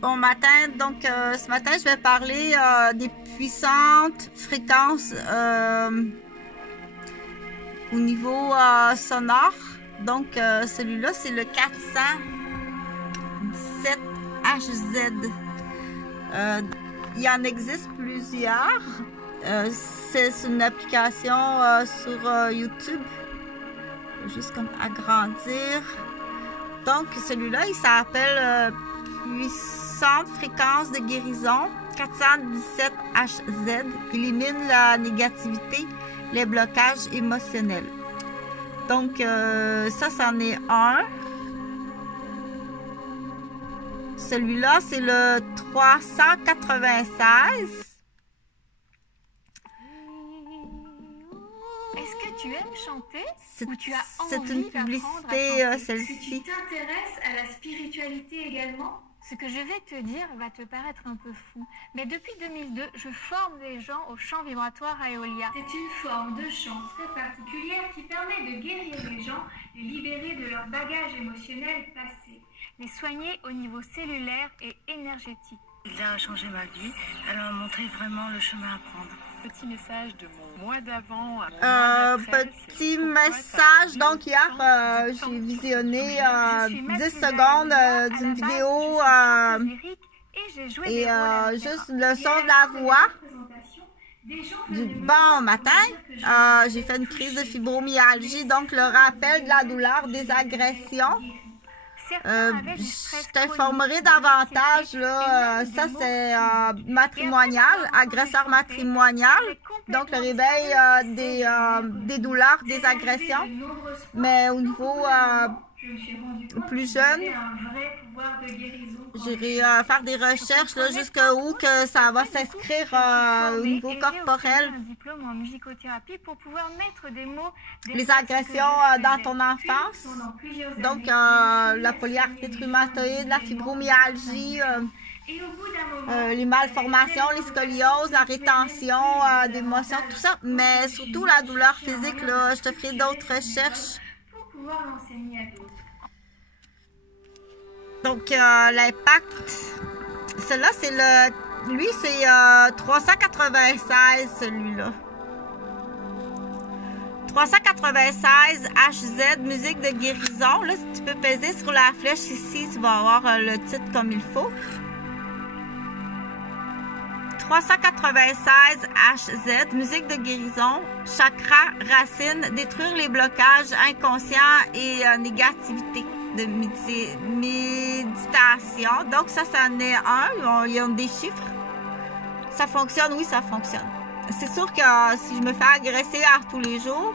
Bon matin, donc ce matin je vais parler des puissantes fréquences au niveau sonore. Donc celui-là c'est le 417HZ. Il y en existe plusieurs. C'est une application sur YouTube. Juste comme agrandir. Donc celui-là il s'appelle puissante fréquence de guérison 417HZ, élimine la négativité, les blocages émotionnels. Donc ça c'en est un. Celui-là c'est le 396. Est-ce que tu aimes chanter ou tu as C'est envie une d'apprendre publicité à chanter? celle-ci. Si tu t'intéresses à la spiritualité également, ce que je vais te dire va te paraître un peu fou. Mais depuis 2002, je forme les gens au chant vibratoire à Eolia. C'est une forme de chant très particulière qui permet de guérir les gens, les libérer de leur bagage émotionnel passé, les soigner au niveau cellulaire et énergétique. Il a changé ma vie, elle m'a montré vraiment le chemin à prendre. Petit message de mon mois d'avant à mon mois d'après. Petit message, donc hier j'ai visionné 10 secondes d'une vidéo et juste le son de la voix du bon matin. J'ai fait une crise de fibromyalgie, donc le rappel de la douleur, des agressions. Je t'informerai davantage, là, ça c'est matrimonial, agresseur matrimonial, donc le réveil des douleurs, des agressions, mais au niveau plus jeune, j'irai faire des recherches là, jusqu'où que ça va s'inscrire au niveau corporel. Les agressions dans ton enfance, donc la polyarthrite rhumatoïde, la fibromyalgie, les malformations, les scolioses, la rétention d'émotions, tout ça, mais surtout la douleur physique, là, je te ferai d'autres recherches. Donc l'impact, celui-là c'est lui c'est 396, celui-là. 396 HZ, musique de guérison. Là, tu peux peser sur la flèche ici, tu vas avoir le titre comme il faut. 396 HZ, musique de guérison, chakra, racine, détruire les blocages inconscients et négativité de méditation. Donc ça en est un, il y a des chiffres. Ça fonctionne, oui, ça fonctionne. C'est sûr que si je me fais agresser tous les jours,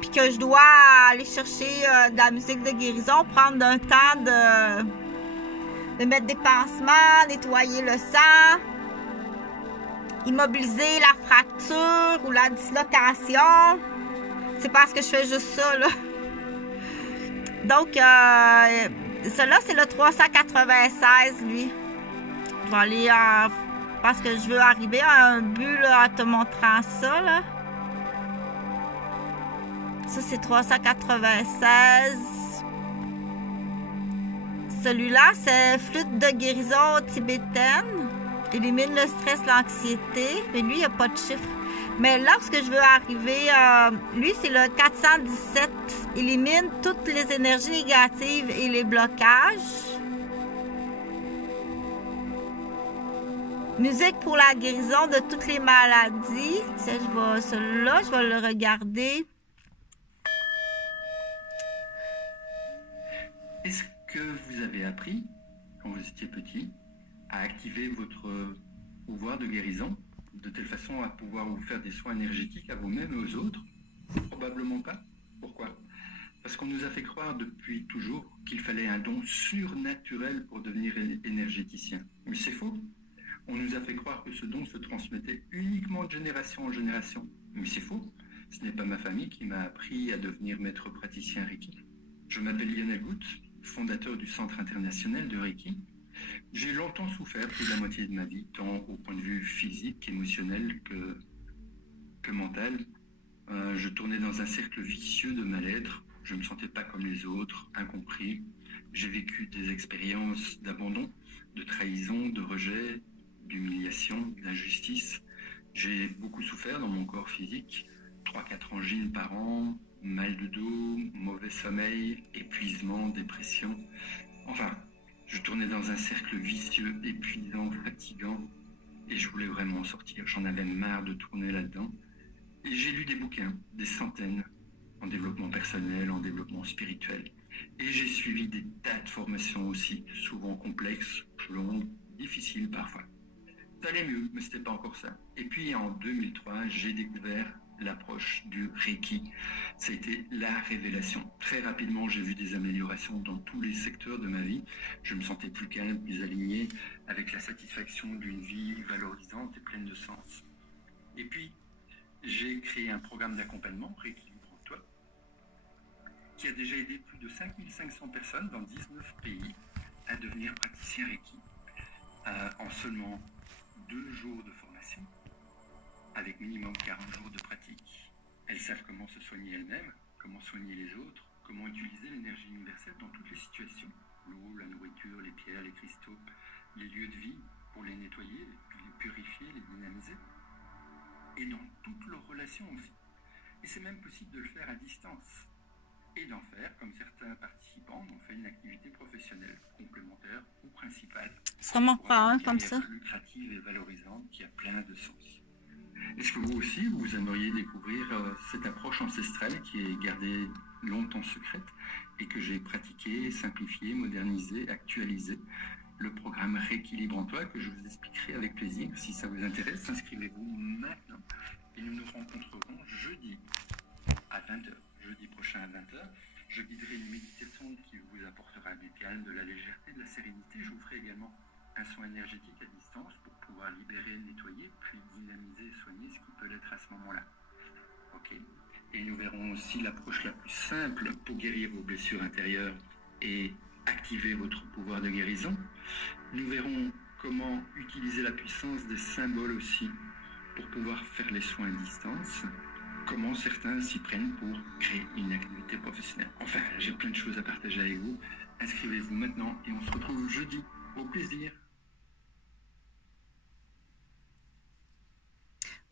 puis que je dois aller chercher de la musique de guérison, prendre un temps de mettre des pansements, nettoyer le sang, immobiliser la fracture ou la dislocation, c'est parce que je fais juste ça, là. Donc, celui-là, c'est le 396, lui. Je vais aller parce que je veux arriver à un but là, en te montrant ça, là. Ça, c'est 396. Celui-là, c'est flûte de guérison tibétaine. Élimine le stress, l'anxiété. Mais lui, il n'y a pas de chiffre. Mais lorsque je veux arriver, lui, c'est le 417. Élimine toutes les énergies négatives et les blocages. Musique pour la guérison de toutes les maladies. Tiens, celui-là, je vais le regarder. Est-ce que vous avez appris, quand vous étiez petit, à activer votre pouvoir de guérison, de telle façon à pouvoir vous faire des soins énergétiques à vous-même et aux autres? Probablement pas. Pourquoi? Parce qu'on nous a fait croire depuis toujours qu'il fallait un don surnaturel pour devenir énergéticien. Mais c'est faux. On nous a fait croire que ce don se transmettait uniquement de génération en génération. Mais c'est faux. Ce n'est pas ma famille qui m'a appris à devenir maître praticien Reiki. Je m'appelle Lionel Goutte, fondateur du Centre international de Reiki. J'ai longtemps souffert, plus de la moitié de ma vie, tant au point de vue physique, émotionnel que mental. Je tournais dans un cercle vicieux de mal-être. Je ne me sentais pas comme les autres, incompris. J'ai vécu des expériences d'abandon, de trahison, de rejet, d'humiliation, d'injustice. J'ai beaucoup souffert dans mon corps physique, 3-4 angines par an, mal de dos, mauvais sommeil, épuisement, dépression. Enfin, je tournais dans un cercle vicieux, épuisant, fatigant, et je voulais vraiment en sortir. J'en avais marre de tourner là-dedans. Et j'ai lu des bouquins, des centaines, en développement personnel, en développement spirituel. Et j'ai suivi des tas de formations aussi, souvent complexes, longues, difficiles parfois. Ça allait mieux, mais c'était pas encore ça. Et puis en 2003, j'ai découvert l'approche du Reiki. Ça a été la révélation. Très rapidement, j'ai vu des améliorations dans tous les secteurs de ma vie. Je me sentais plus calme, plus aligné, avec la satisfaction d'une vie valorisante et pleine de sens. Et puis, j'ai créé un programme d'accompagnement, Rééquilibre-toi, qui a déjà aidé plus de 5500 personnes dans 19 pays à devenir praticiens Reiki en seulement 2 jours de formation, avec minimum 40 jours de pratique. Elles savent comment se soigner elles-mêmes, comment soigner les autres, comment utiliser l'énergie universelle dans toutes les situations. L'eau, la nourriture, les pierres, les cristaux, les lieux de vie pour les nettoyer, les purifier, les dynamiser. Et dans toutes leurs relations aussi. Et c'est même possible de le faire à distance. Et d'en faire, comme certains participants, ont fait une activité professionnelle, complémentaire ou principale. Ça m'en prend un comme ça. Lucrative et valorisante qui a plein de sens. Est-ce que vous aussi, vous aimeriez découvrir cette approche ancestrale qui est gardée longtemps secrète et que j'ai pratiquée, simplifiée, modernisée, actualisée? Le programme Rééquilibre-toi que je vous expliquerai avec plaisir. Si ça vous intéresse, inscrivez-vous maintenant et nous nous rencontrerons jeudi à 20h. Jeudi prochain à 20h, je guiderai une méditation qui vous apportera du calme, de la légèreté, de la sérénité. Je vous ferai également un soin énergétique à distance pour pouvoir libérer, nettoyer, puis dynamiser et soigner ce qui peut l'être à ce moment-là. Ok. Et nous verrons aussi l'approche la plus simple pour guérir vos blessures intérieures et activer votre pouvoir de guérison. Nous verrons comment utiliser la puissance des symboles aussi pour pouvoir faire les soins à distance. Comment certains s'y prennent pour créer une activité professionnelle. Enfin, j'ai plein de choses à partager avec vous. Inscrivez-vous maintenant et on se retrouve jeudi. Au plaisir.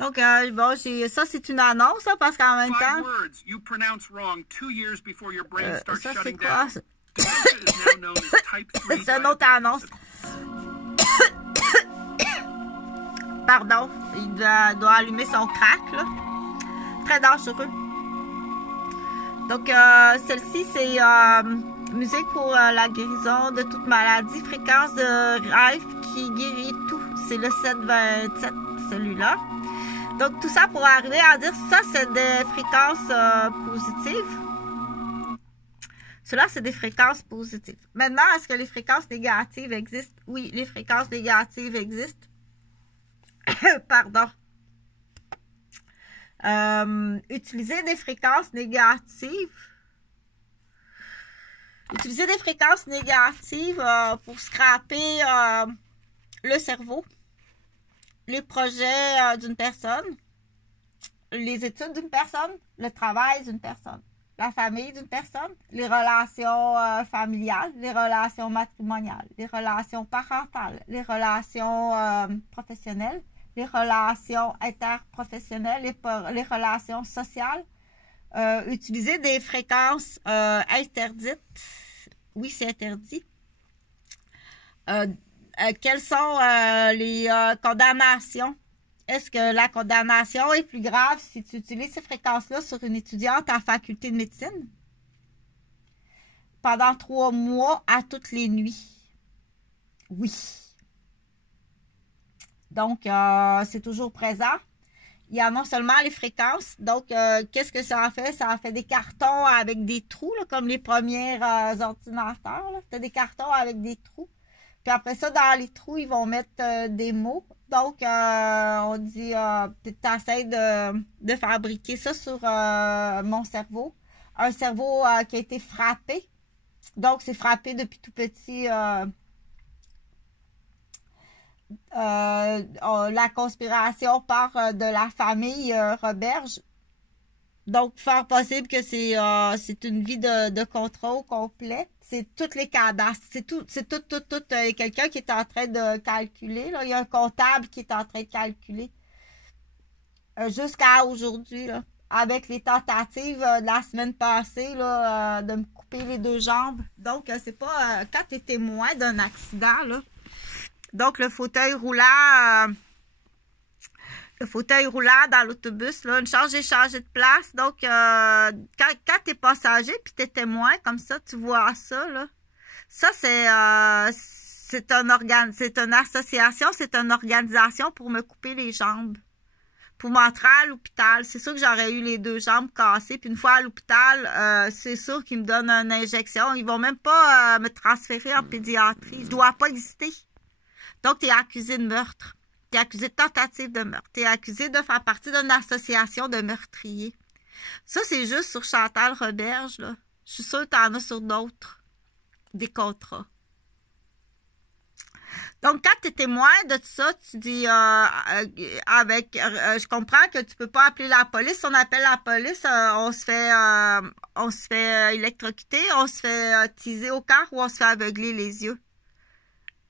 Donc, bon, ça, c'est une annonce, là, parce qu'en même temps... ça, c'est quoi? C'est une autre annonce. Pardon, il doit allumer son crack, là. Très dangereux. Donc, celle-ci, c'est musique pour la guérison de toute maladie, fréquence de rêve qui guérit tout. C'est le 727, celui-là. Donc, tout ça pour arriver à dire ça, c'est des fréquences positives. Cela, c'est des fréquences positives. Maintenant, est-ce que les fréquences négatives existent? Oui, les fréquences négatives existent. Pardon. Utiliser des fréquences négatives. Utiliser des fréquences négatives pour scraper le cerveau, les projets d'une personne, les études d'une personne, le travail d'une personne, la famille d'une personne, les relations familiales, les relations matrimoniales, les relations parentales, les relations professionnelles, les relations interprofessionnelles, les relations sociales. Utiliser des fréquences interdites. Oui, c'est interdit. Quelles sont les condamnations? Est-ce que la condamnation est plus grave si tu utilises ces fréquences-là sur une étudiante en faculté de médecine? Pendant 3 mois à toutes les nuits. Oui. Donc, c'est toujours présent. Il y a non seulement les fréquences. Donc, qu'est-ce que ça en fait? Ça en fait des cartons avec des trous, là, comme les premiers ordinateurs. Tu as des cartons avec des trous. Puis après ça, dans les trous, ils vont mettre des mots. Donc, on dit, tu essaies de fabriquer ça sur mon cerveau. Un cerveau qui a été frappé. Donc, c'est frappé depuis tout petit. La conspiration part de la famille Roberge. Donc, fort possible que c'est une vie de contrôle complet. c'est tous les cadastres. C'est tout quelqu'un qui est en train de calculer. Là. Il y a un comptable qui est en train de calculer. Jusqu'à aujourd'hui, là, avec les tentatives de la semaine passée là, de me couper les 2 jambes. Donc, c'est pas quand tu es témoin d'un accident, là. Donc, le fauteuil roulant dans l'autobus, là, j'ai changé de place. Donc, quand tu es passager puis tu es témoin, comme ça, tu vois ça, là. Ça, c'est une association, c'est une organisation pour me couper les jambes. Pour m'entrer à l'hôpital. C'est sûr que j'aurais eu les 2 jambes cassées. Puis une fois à l'hôpital, c'est sûr qu'ils me donnent une injection. Ils vont même pas me transférer en pédiatrie. Je dois pas exister. Donc, tu es accusé de meurtre. Tu es accusé de tentative de meurtre. Tu es accusé de faire partie d'une association de meurtriers. Ça, c'est juste sur Chantal Roberge, là. Je suis sûre que tu en as sur d'autres. Des contrats. Donc, quand tu es témoin de tout ça, tu dis je comprends que tu peux pas appeler la police. Si on appelle la police, on se fait électrocuter, on se fait teaser au cœur ou on se fait aveugler les yeux.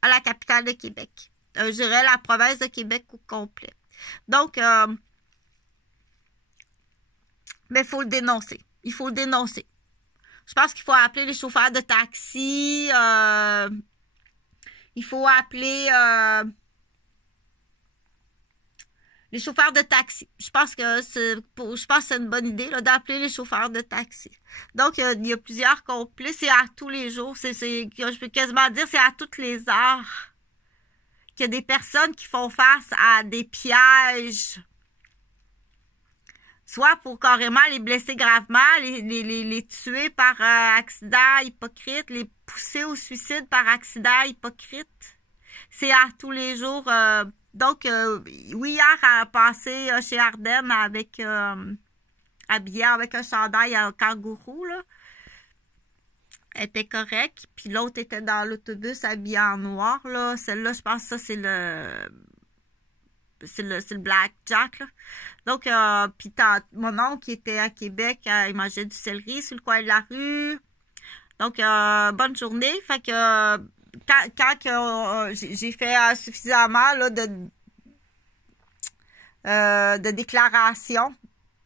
À la capitale de Québec. Je dirais la province de Québec au complet. Donc, mais il faut le dénoncer. Il faut le dénoncer. Je pense qu'il faut appeler les chauffeurs de taxi. Il faut appeler les chauffeurs de taxi. Je pense que c'est une bonne idée d'appeler les chauffeurs de taxi. Donc, il y a plusieurs complices. C'est à tous les jours. Je peux quasiment dire c'est à toutes les heures qu'il y a des personnes qui font face à des pièges. Soit pour carrément les blesser gravement, les tuer par accident hypocrite, les pousser au suicide par accident hypocrite. C'est à tous les jours. Donc, oui, hier, elle a passé chez Ardennes avec habillée avec un chandail en kangourou, là. Elle était correcte. Puis l'autre était dans l'autobus habillée en noir, là. Celle-là, je pense que ça, c'est le Blackjack, là. Donc, puis mon oncle qui était à Québec, il mangeait du céleri sur le coin de la rue. Donc, bonne journée. Fait que quand j'ai fait suffisamment là, de déclarations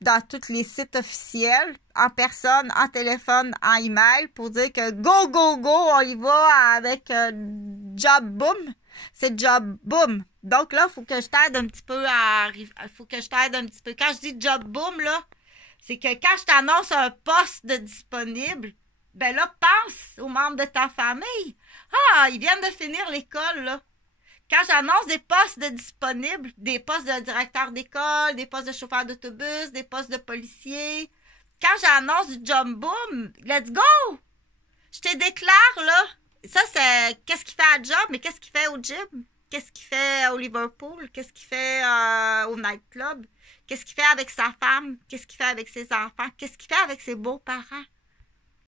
dans tous les sites officiels, en personne, en téléphone, en email, pour dire que go, go, go, on y va avec Job Boom. C'est Job Boom. Donc là, il faut que je t'aide un petit peu Quand je dis Job Boom, là, c'est que quand je t'annonce un poste de disponible, ben là, pense aux membres de ta famille. Ah, ils viennent de finir l'école, là. Quand j'annonce des postes de disponibles, des postes de directeur d'école, des postes de chauffeur d'autobus, des postes de policier, quand j'annonce du Job Boom, let's go! Je te déclare, là. Ça, c'est qu'est-ce qu'il fait à job, mais qu'est-ce qu'il fait au gym? Qu'est-ce qu'il fait au Liverpool? Qu'est-ce qu'il fait au nightclub? Qu'est-ce qu'il fait avec sa femme? Qu'est-ce qu'il fait avec ses enfants? Qu'est-ce qu'il fait avec ses beaux-parents?